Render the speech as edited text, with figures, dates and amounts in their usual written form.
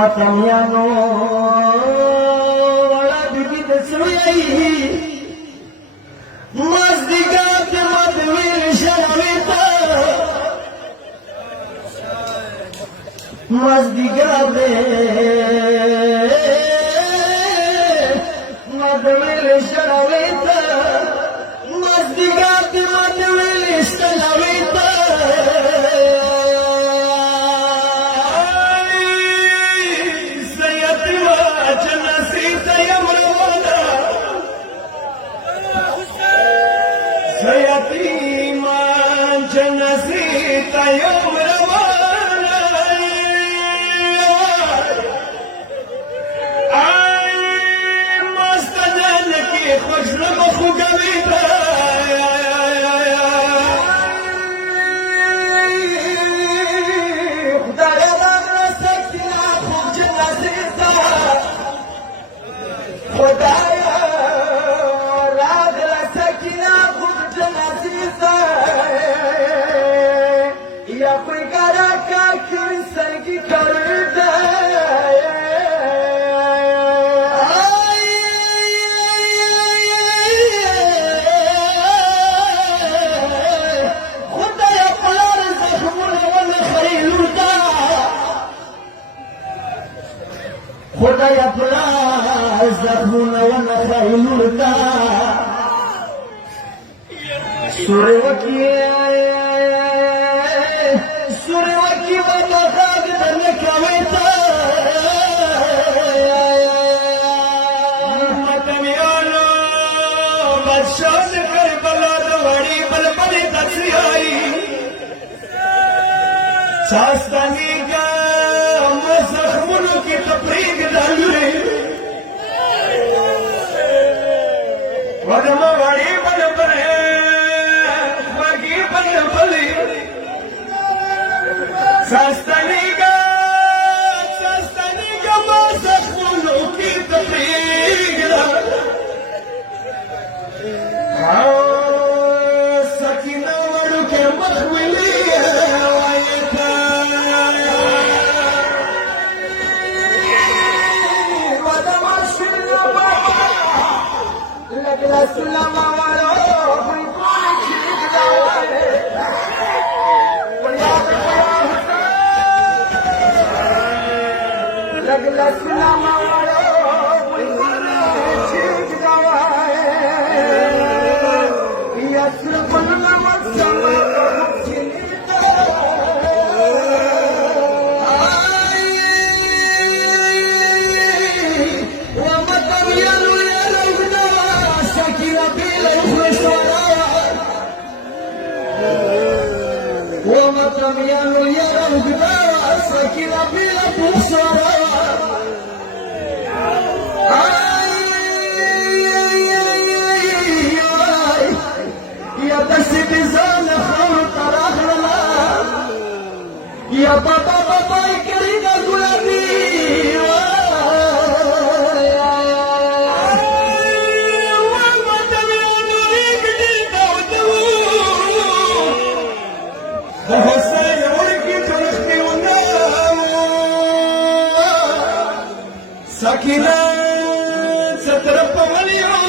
مطمیانو وڑا بی بی دسوئی مزدگات مدویل شرویتا مزدگات مدویل شرویتا مزدگات مدویل شرویتا سيتيمان جنسيت يوم روانا اي مستجنك خوش لمخو قبيتا خدايا رامنا سكتنا خوب جنسيتا خدايا راغلا سكتنا या कोई करा का किसन की करता खुदा या पलार जख्मों वन खरीलुता खुदा या पलार जख्मों वन खरीलुता सुरवकी सुरवकी बना खाग धन कविता मतमियानो बदशाह करबला दवाड़ी बलबली तसियाई शास्तानी का मज़ख्मुन की तफरीक डाली वदमा वाड़ी बलबले सस्तनीगा मज़ख्मुनों की तफरीक सकीना वड़ू के मखविली वायता वदमा सुल्लमा लगला सुल्लमा वालो लगला सुलामा वालो बुलबुल चीख जावाए या सुल्फन नमक समा चिनिता वा मतमियानु या लुगदा सकीरा बिल खुशवारा वा मतमियानु या लुगदा सकीरा बिल खुशवारा या बाबा बाबा करेगा गुलाबी सकीना सतर पवलियों